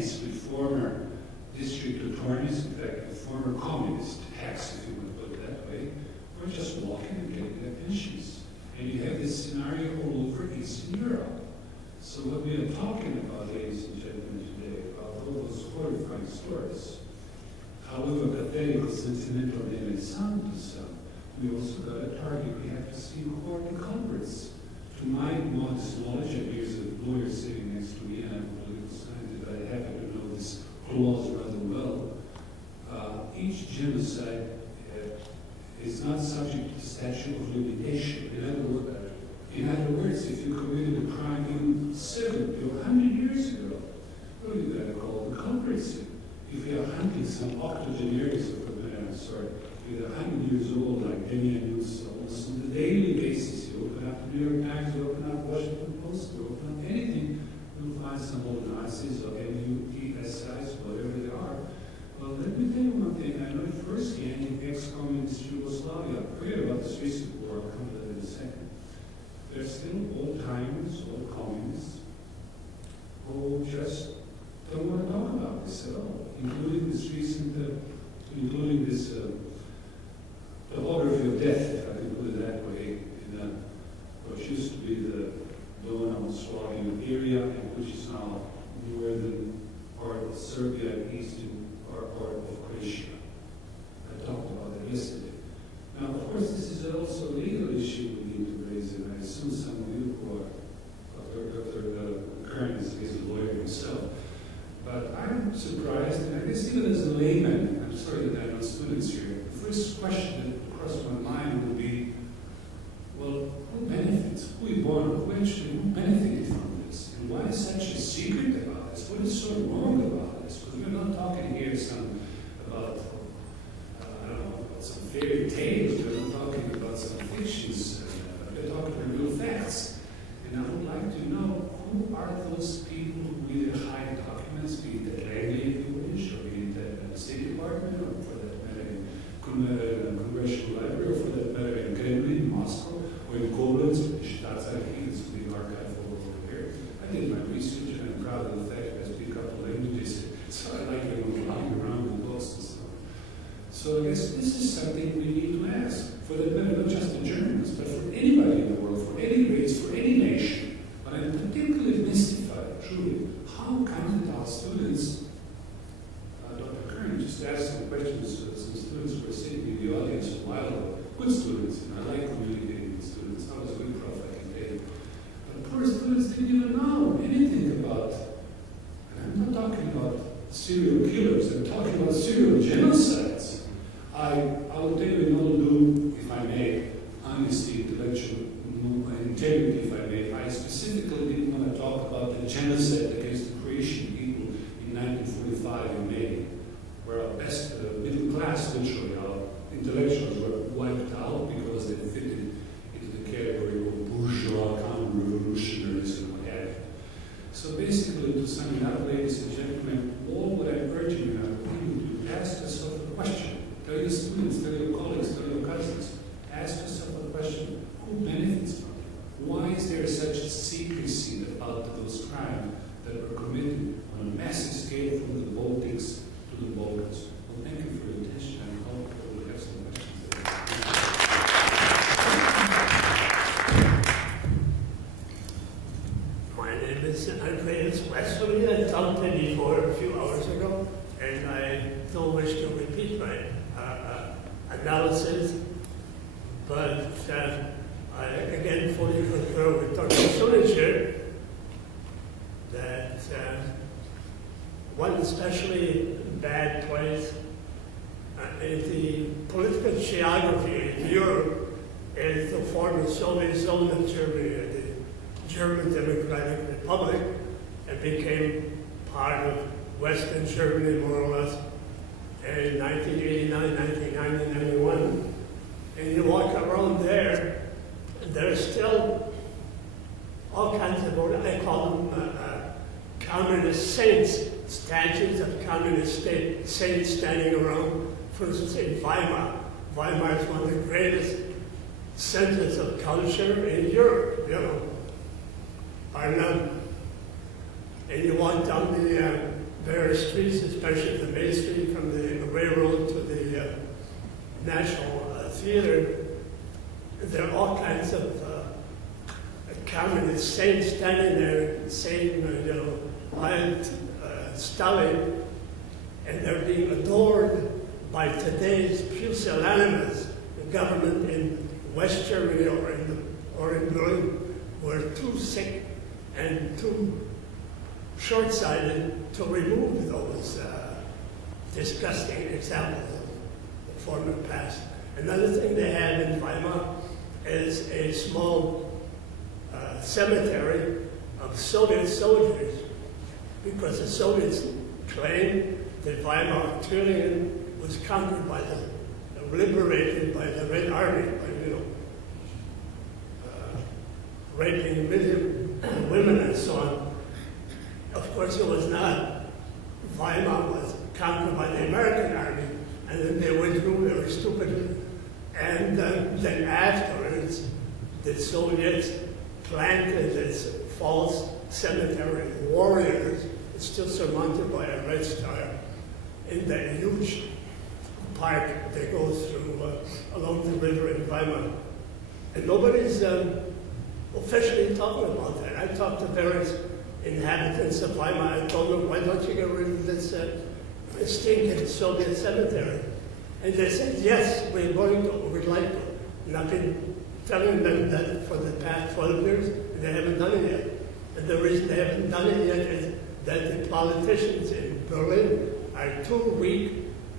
hands with former district attorneys, in fact, with former communist hacks, if you want to put it that way, who are just walking and getting their pensions. And you have this scenario all over Eastern Europe. So what we are talking about, ladies and gentlemen, today, about all those horrifying stories, however pathetic or sentimental they may sound to some, we also got a target. We have to see who are the culprits. To my modest knowledge, and here's a lawyer sitting next to me, and I'm a political scientist, but I happen to know this clause rather well. Each genocide is not subject to the statute of limitation. In other words, if you committed a crime even 70 or 100 years ago, well, you got to call the culprits. If you are hunting some octogenarians, with 100 years old, like Demian News, almost on a daily basis, you open up the New York Times, you open up Washington Post, you open up anything, you'll find some old Nazis or MUTSIs, whatever they are. Well, let me tell you one thing. I know it firsthand in ex-communist Yugoslavia. Forget about this recent war, I'll come to that in a second. There's still old-timers, old communists, who just don't want to talk about this at all, including this recent, the order of death, if I can put it that way, in what used to be the Donau-Slavian area, and which is now northern part of Serbia and eastern part of Croatia. I talked about that yesterday. Now, of course, this is also a legal issue we need to raise, and I assume some of you who are, Dr. Kearn is a lawyer himself. But I'm surprised, and I guess even as a layman, I'm sorry that I know students here, the first question that crossed my mind would be, well, who benefits? Who benefited from this? And why is such a secret about this? What is so wrong about this? Because we're not talking here about, I don't know, about some fairy tales, we're not talking about some fictions, we're talking about real facts. And I would like to know, who are those people who either hide documents, be it the EXPELLED, if you wish, or be it the State Department, or for that matter in Congressional Library, or for that matter in Kremlin, Moscow, or in Koblenz, or the Staatsarchiv, it's a big archive over here. I did my research, and I'm proud of the fact that I speak a couple languages, so I like walking around with books and stuff. So I guess this is something we need to ask, for that matter, not just the Germans, but for anybody in the world, for any race, for any nation. But I'm particularly mystified, truly, how come that our students, Dr. Kearn just asked some questions, some students were sitting in the audience a while ago, good students, and I like communicating with students, I was a good prof, I can tell you. But poor students didn't even know anything about, and I'm not talking about serial killers, I'm talking about serial genocides. I will tell you in all due, if I may, honesty, intellectual integrity, if I may. I specifically didn't want to talk about the genocide against the Croatian people in 1945 in May, where our best middle class, literally, our intellectuals were wiped out because they fitted into the category of bourgeois counter-revolutionaries and what have you. So basically, to sum it up, ladies and gentlemen, all what I'm urging you to do, ask yourself a question. Tell your students, tell your colleagues, tell your cousins, ask yourself a question. Who benefits from it? Why is there such secrecy about those crimes that were committed on a massive scale from the Baltics to the Balkans? Well, thank you for your attention. I hope we'll have some questions. My name is Andreas Wesserle. I talked to you before a few hours ago, and I don't wish to repeat my analysis, but I again fully concur with Dr. Sunic that one especially bad place in the political geography in Europe is the former Soviet zone of Germany, the German Democratic Republic, and became part of Western Germany more or less in 1989, 1990, 91. And you walk around there, there's still all kinds of, I call them communist saints, statues of communist saints standing around. For instance, in Weimar. Weimar is one of the greatest centers of culture in Europe, you know. And you walk down the various streets, especially the main street from the railroad to the National Theater. There are all kinds of communists standing there saying, I'll Stalin, and they're being adored by today's pusillanimous government in West Germany or in Berlin, who are too sick and too short-sighted to remove those disgusting examples of the former past. Another thing they have in Weimar is a small cemetery of Soviet soldiers, because the Soviets claim that Weimar Thüringen was conquered by liberated by the Red Army, raping women and so on. Of course, it was not. Weimar was conquered by the American Army, and then they withdrew. They were stupid. And then afterwards, the Soviets planted this false cemetery of warriors. It's still surmounted by a red star in that huge park that goes through along the river in Weimar. And nobody's officially talking about that. I talked to various inhabitants of Weimar. I told them, why don't you get rid of this stinking Soviet cemetery? And they said, yes, we're going to, we'd like to. And I've been telling them that for the past 12 years, and they haven't done it yet. And the reason they haven't done it yet is that the politicians in Berlin are too weak,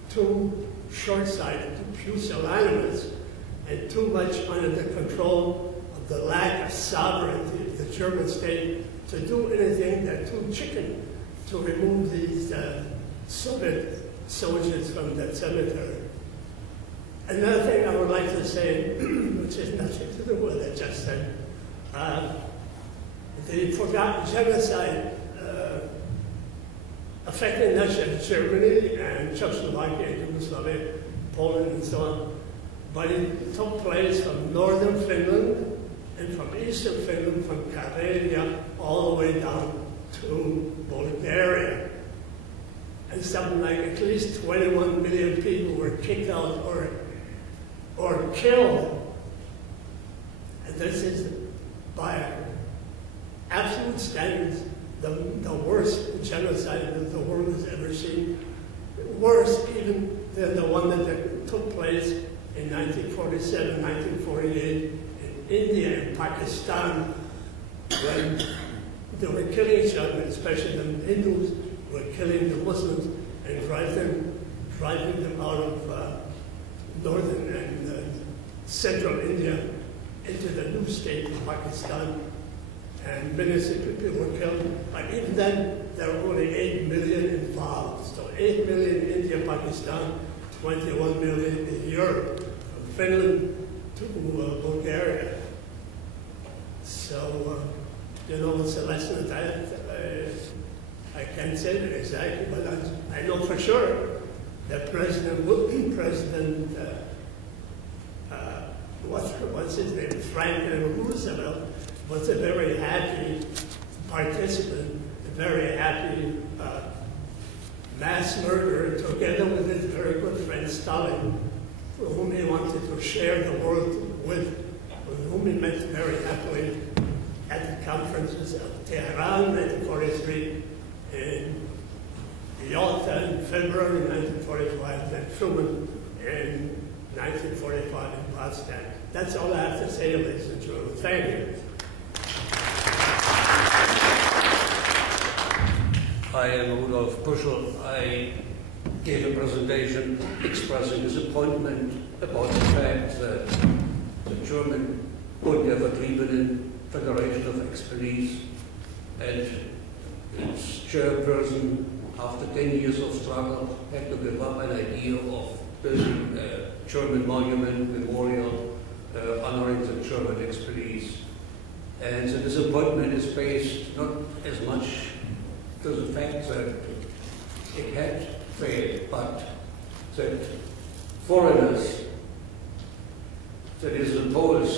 too short-sighted, too pusillanimous, and too much under the control of the lack of sovereignty of the German state to do anything. They're too chicken to remove these Soviet soldiers from that cemetery. Another thing I would like to say, which has nothing to do with what I just said, the Forgotten Genocide affected not just Germany and Czechoslovakia and Yugoslavia, Poland and so on, but it took place from northern Finland and from eastern Finland, from Karelia all the way down to Bulgaria. And something like at least 21 million people were kicked out or killed. And this is, by absolute standards, the worst genocide that the world has ever seen. Worse even than the one that took place in 1947, 1948 in India and Pakistan, when they were killing each other, especially the Hindus were killing the Muslims and driving them out of northern and central India into the new state of Pakistan. And millions of people were killed. But even then, there were only 8 million involved. So 8 million in India, Pakistan, 21 million in Europe, from Finland to Bulgaria. So, it's a lesson that I can't say that exactly, but I know for sure that President what's his name, Franklin Roosevelt, was a very happy participant, a very happy mass murderer, together with his very good friend Stalin, for whom he wanted to share the world with whom he met very happily at the conferences of Tehran in 1943, in Yalta in February 1945, and Truman in 1945 in Potsdam. That's all I have to say, ladies and gentlemen. Thank you. I am Rudolf Pueschel. I gave a presentation expressing disappointment about the fact that the German Bund-Vertriebenen Federation of Expellees and its chairperson, after 10 years of struggle, had to give up an idea of building a German monument, memorial, honoring the German expellees. And the disappointment is based not as much to the fact that it had failed, but that foreigners, that is the Poles,